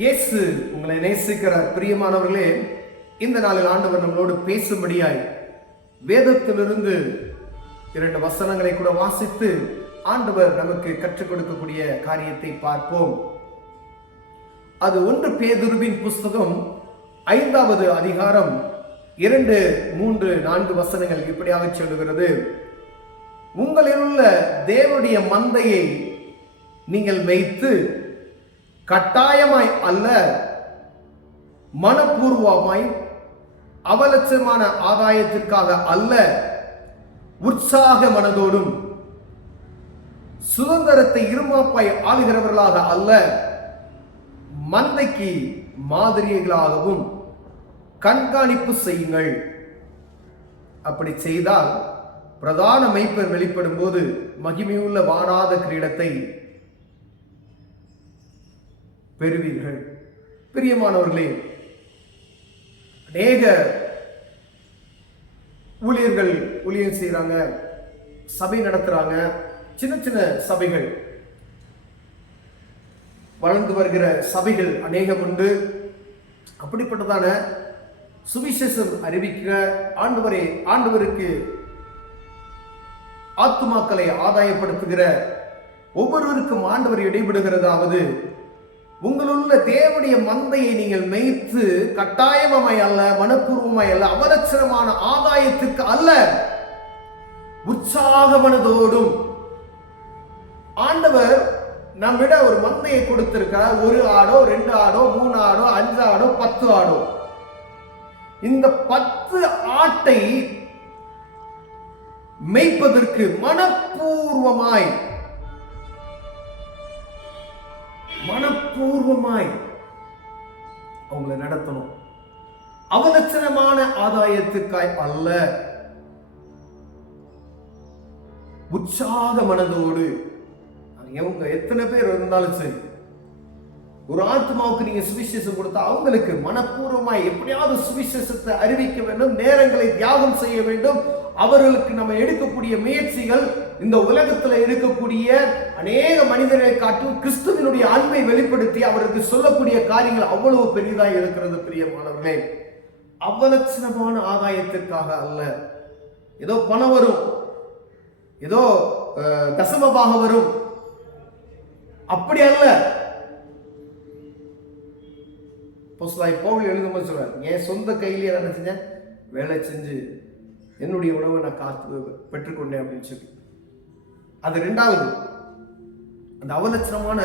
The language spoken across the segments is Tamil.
இயேசு உங்களை நேசிக்கிறார். பிரியமானவர்களே, இந்த நாளில் ஆண்டவர் நம்மளோடு பேசும்படியாய் வேதத்திலிருந்து 2 வசனங்களை கூட வாசித்து ஆண்டவர் நமக்கு கற்றுக் கொடுக்கக்கூடிய காரியத்தை பார்ப்போம். அது 1 பேதுருவின் புஸ்தகம் 5வது அதிகாரம் 2, 3, 4 வசனங்கள் இப்படியாக சொல்லுகிறது. உங்களில் உள்ள தேவனுடைய மந்தையை நீங்கள் மேய்த்து கட்டாயமாய் அல்ல, மனப்பூர்வமாய் அவலட்சமான ஆதாயத்திற்காக அல்ல, உற்சாக மனதோடும் சுதந்திரத்தை இருமாப்பாய் ஆளுகிறவர்களாக அல்ல, மந்தைக்கு மாதிரிகளாகவும் கண்காணிப்பு செய்யுங்கள். அப்படி செய்தால் பிரதான மெய்ப்பர் வெளிப்படும் போது மகிமையுள்ள வாராத கிரீடத்தை பெறுவீர்கள். பிரியமானவர்களே, அநேக ஊழியர்கள் ஊழியம் செய்யறாங்க, சபை நடத்துறாங்க. சின்ன சின்ன சபைகள், வளர்ந்து வருகிற சபைகள் அநேகம் உண்டு. அப்படிப்பட்டதான சுவிசேஷம் அறிவிக்கிற ஆண்டவருக்கு ஆத்துமாக்களை ஆதாயப்படுத்துகிற ஒவ்வொருவருக்கும் ஆண்டவர் இடைபடுகிறதாவது, உங்களுள்ள தேவனுடைய மந்தையை நீங்கள் மேய்த்து கட்டாயமாய் அல்ல, மனப்பூர்வமாய் அல்ல, அவலட்சணமான ஆதாயத்திற்கு அல்ல, உற்சாக மனதோடும். ஆண்டவர் நம்மிட ஒரு மந்தையை கொடுத்திருக்கிறார். 1 ஆடோ 2 ஆடோ 3 ஆடோ 5 ஆடோ 10 ஆடோ. இந்த 10 ஆட்டை மேய்ப்பதற்கு மனப்பூர்வமாய் அவங்களை நடத்தணும். அவலட்சணமான ஆதாயத்திற்காய் அல்ல, உற்சாக மனதோடு. எத்தனை பேர் இருந்தாலும் சரி, ஒரு ஆத்மாவுக்கு நீங்க சுவிசேஷம் கொடுத்தா அவங்களுக்கு மனப்பூர்வமாய் எப்படியாவது சுவிசேஷத்தை அறிவிக்க வேண்டும், நேரங்களை தியாகம் செய்ய வேண்டும். அவர்களுக்கு நம்ம எடுக்கக்கூடிய முயற்சிகள் இந்த உலகத்தில் இருக்கக்கூடிய அநேக மனிதரை காட்டும் கிறிஸ்துவினுடைய அன்பை வெளிப்படுத்தி அவருக்கு சொல்லக்கூடிய காரியங்கள் அவ்வளவு பெரிதாக இருக்கிறது. பிரியமானவர்களே, அவலட்சணமான ஆதாயத்திற்காக அல்ல. ஏதோ பணம் வரும், ஏதோ தசமபாக வரும், அப்படி அல்ல. பவுல் எழுதும்போது சொல்றார், என் சொந்த கையிலே என்ன செஞ்சேன், வேலை செஞ்சு என்னுடைய உணவை நான் காத்து பெற்றுக்கொண்டேன் அப்படின்னு சொல்லி. அது 2வது. அந்த அவலட்சணமான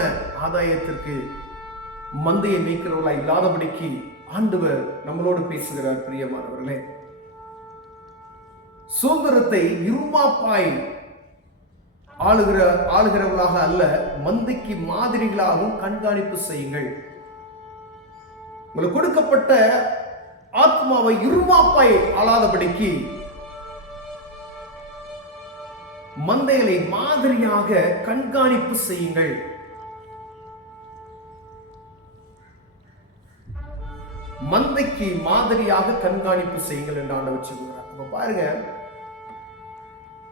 ஆதாயத்திற்கு மந்தையை மேய்க்கிறவர்களா இல்லாதபடிக்கு ஆண்டவர் நம்மளோடு பேசுகிறார். பிரியமானவர்களே, சுதந்திரத்தை இருமாப்பாய் ஆளுகிறவர்களாக அல்ல, மந்தைக்கு மாதிரிகளாகவும் கண்காணிப்பு செய்யுங்கள். உங்களுக்கு கொடுக்கப்பட்ட ஆத்மாவை இருமாப்பாய் ஆளாதபடிக்கு மந்தைகளை மாதிரியாக கண்காணிப்பு செய்யுங்கள். மந்தைக்கு மாதிரியாக கண்காணிப்பு செய்யுங்கள் என்று ஆண்டவர் சொல்கிறார். அப்ப பாருங்க,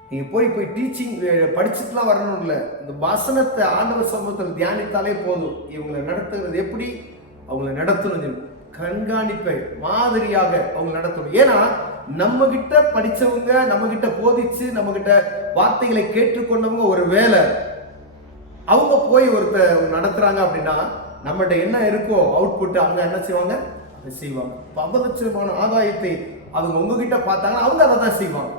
நீங்க போய் டீச்சிங் படிச்சுட்டுலாம் வரணும் இல்ல, இந்த வசனத்தை ஆண்டவர் சமூகத்தில் தியானித்தாலே போதும். இவங்களை நடத்துகிறது எப்படி, அவங்களை நடத்தணும், கண்காணிப்பை மாதிரியாக அவங்க நடத்தணும். ஏன்னா நம்ம கிட்ட படிச்சவங்க, நம்ம கிட்ட போதிச்சு, நம்ம கிட்ட வார்த்தைகளை கேட்டுக்கொண்டவங்க ஒரு வேலை அவங்க போய் ஒருத்தர் நடத்துறாங்க அப்படின்னா நம்மகிட்ட என்ன இருக்கோ அவுட்புட் அவங்க என்ன செய்வாங்க, அதை செய்வாங்க. அவலட்சணமான ஆதாயத்தை அவங்க உங்ககிட்ட பார்த்தாங்கன்னா அவங்க அதை தான் செய்வாங்க.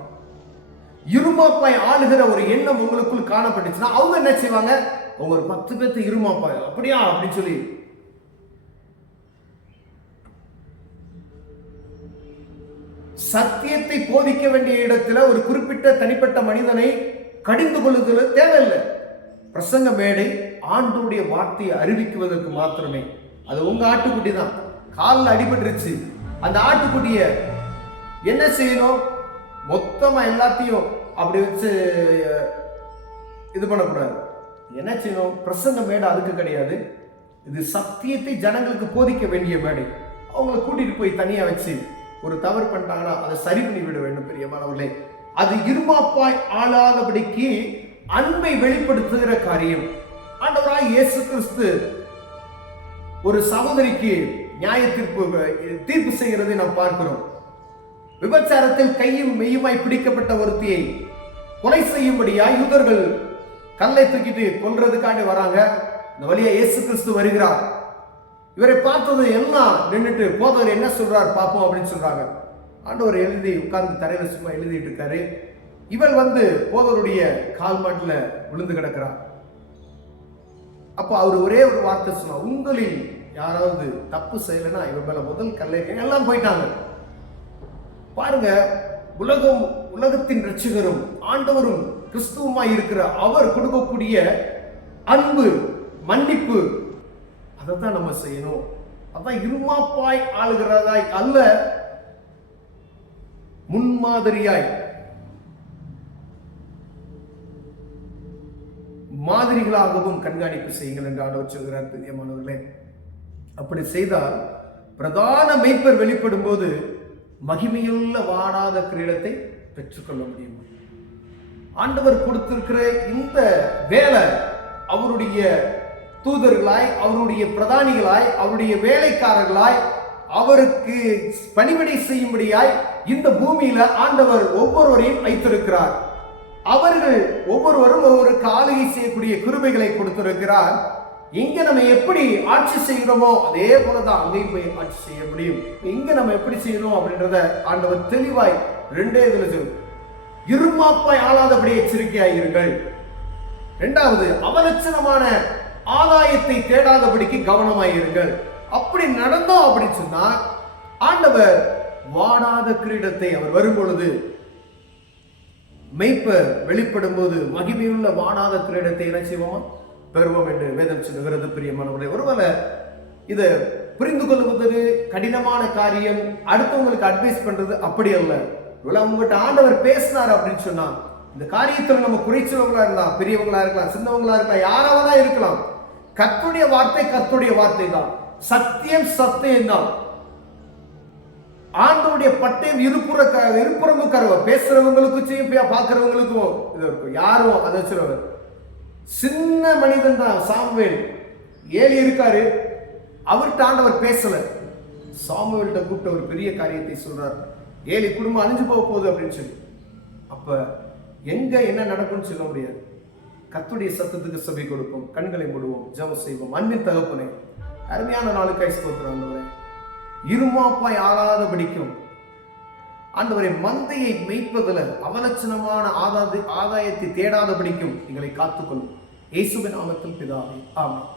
இருமாப்பாய் ஆளுகிற ஒரு எண்ணம் உங்களுக்குள் காணப்பட்டுச்சுன்னா அவங்க என்ன செய்வாங்க, அவங்க ஒரு 10 பேர்த்து இருமாப்பாய் அப்படியா அப்படின்னு சொல்லி சத்தியத்தை போதிக்க வேண்டிய இடத்துல ஒரு குறிப்பிட்ட தனிப்பட்ட மனிதனை கடிந்து கொள்ளுதல் தேவையில்லை. பிரசங்க மேடை ஆண்டவருடைய வார்த்தையை அறிவிக்குவதற்கு மாத்திரமே. அது உங்க ஆட்டுக்குட்டி தான், காலில் அடிபட்டுருச்சு, அந்த ஆட்டுக்குட்டிய என்ன செய்யணும், மொத்தமா எல்லாத்தையும் அப்படி வச்சு இது பண்ணக்கூடாது. என்ன செய்யணும், பிரசங்க மேடை அதுக்கு கிடையாது. இது சத்தியத்தை ஜனங்களுக்கு போதிக்க வேண்டிய மேடை. அவங்களை கூட்டிட்டு போய் தனியா வச்சு ஒரு தவறு பண்ணிட்டாங்கன்னா அதை சரி பண்ணி விட வேண்டும். பிரியமானவர்களே, அது இருமாப்பாய் ஆளாதபடிக்கு அன்பை வெளிப்படுத்துகிற காரியம். ஆண்டவராய் இயேசு கிறிஸ்து ஒரு சகோதரிக்கு நியாய தீர்ப்பு செய்கிறதை நாம் பார்க்கிறோம். விபச்சாரத்தில் கையும் மெய்யுமாய் பிடிக்கப்பட்ட ஒருத்தியை கொலை செய்யும்படியாய் யூதர்கள் கல்லை தூக்கிட்டு கொல்றதுக்காண்டி வராங்க. இந்த வழியா இயேசு கிறிஸ்து வருகிறார். இவரை பார்த்தது எல்லாம் நின்றுட்டு போதவர் என்ன சொல்றார் பார்ப்போம் அப்படின்னு சொல்றாங்க. ஆண்டவர் எழுதி உட்கார்ந்து தரையில சும்மா எழுதிட்டு இருக்காரு. இவள் போதவருடைய கால் மாட்டுல விழுந்து கிடக்கிறார். அப்ப அவர் ஒரே ஒரு வார்த்தை சொன்னார், உங்களில் யாராவது தப்பு செய்யலைன்னா இவன் மேல முதல் கல்லை. எல்லாம் போயிட்டாங்க. பாருங்க, உலகத்தின் ரட்சகரும் ஆண்டவரும் கிறிஸ்துவுமாய் இருக்கிற அவர் கொடுக்கக்கூடிய அன்பு, மன்னிப்பு, அதைத்தான் நம்ம செய்யணும். அதான் இருமாப்பாய் ஆளுகிறதாய் அல்ல, முன்மாதிரியாய் மாதிரிகளாகவும் கண்காணிப்பு செய்யுங்கள் என்று ஆண்டவர் சொல்கிறார். பிரியமானவர்களே, அப்படி செய்தால் பிரதான மேய்ப்பர் வெளிப்படும் போது மகிமையுள்ள வாடாத கிரீடத்தை பெற்றுக்கொள்ள முடியும். ஆண்டவர் கொடுத்திருக்கிற இந்த வேலை அவருடைய தூதர்களாய், அவருடைய பிரதானிகளாய், அவருடைய வேலைக்காரர்களாய், அவருக்கு பணிவிடை செய்யும்படியாய் இந்த பூமியில ஆண்டவர் ஒவ்வொருவரையும் வைத்திருக்கிறார். அவர்கள் ஒவ்வொருவரும் ஒவ்வொரு ஆளுகை செய்யக்கூடிய கிருபைகளை கொடுத்திருக்கிறார். இங்க நம்ம எப்படி ஆட்சி செய்கிறோமோ அதே போலதான் அங்கேயும் போய் ஆட்சி செய்ய முடியும். இங்க நம்ம எப்படி செய்யணும் அப்படின்றத ஆண்டவர் தெளிவாய் 2 இதுல சொல்லு. இருமாப்பாய் ஆளாதபடி எச்சரிக்கையாயிருங்கள். 2வது, அவலட்சணமான ஆதாயத்தை தேடாதபடிக்கு கவனமாயிருங்கள். அப்படி நடந்தோம் அப்படின்னு சொன்னா ஆண்டவர் வாடாத கிரீடத்தை அவர் வரும்பொழுது, மெய்ப்பர் வெளிப்படும் போது மகிமையுள்ள வாடாத கிரீடத்தை என்ன செய்வோமா பெறுவோம் என்று வேதம் சொல்லுகிறது. பிரியமானவர்களே, ஒருவேளை இதை புரிந்து கொள்வது கடினமான காரியம், அடுத்தவங்களுக்கு அட்வைஸ் பண்றது அப்படி அல்ல. உங்ககிட்ட ஆண்டவர் பேசினார் அப்படின்னு சொன்னா இந்த காரியத்தில் நம்ம குறைச்சவங்களா இருக்கலாம், பெரியவங்களா இருக்கலாம், சின்னவங்களா இருக்கலாம், யாராவதா இருக்கலாம், கர்த்தருடைய வார்த்தை கர்த்தருடைய வார்த்தை தான், சத்தியம் சத்தியம் தான். ஆண்டவருடைய பட்டயம் இருபுறமும் கருவ, பேசுறவங்களுக்கும் செய்யும், பார்க்கிறவங்களுக்கும் இது இருக்கும். யாரும் அதை சொல்லுவார். சின்ன மனிதன் தான் சாமுவேல். ஏலி இருக்காரு, அவர்கிட்ட ஆண்டவர் பேசல. சாமுவேல்கிட்ட கூப்பிட்ட ஒரு பெரிய காரியத்தை சொல்றார், ஏலி குடும்பம் அழிஞ்சு போக போகுது அப்படின்னு சொல்லி. அப்ப எங்க என்ன நடக்கும்னு சொல்ல முடியாது. கர்த்தருடைய சத்தத்துக்கு செவி கொடுப்போம், கண்களை மூடுவோம், ஜெபம் செய்வோம். அன்பின் தகப்பனே, அருமையான நாளுக்காய் ஸ்தோத்திரம் ஆண்டவரே. இருமாப்பாய் ஆளாதபடிக்கும் ஆண்டவரை மந்தையை மேய்ப்பதில் அவலட்சணமான ஆதாயத்தை தேடாதபடிக்கும் எங்களை காத்துக்கொள்ளும். இயேசுவின் நாமத்தில் பிதாவே, ஆமென்.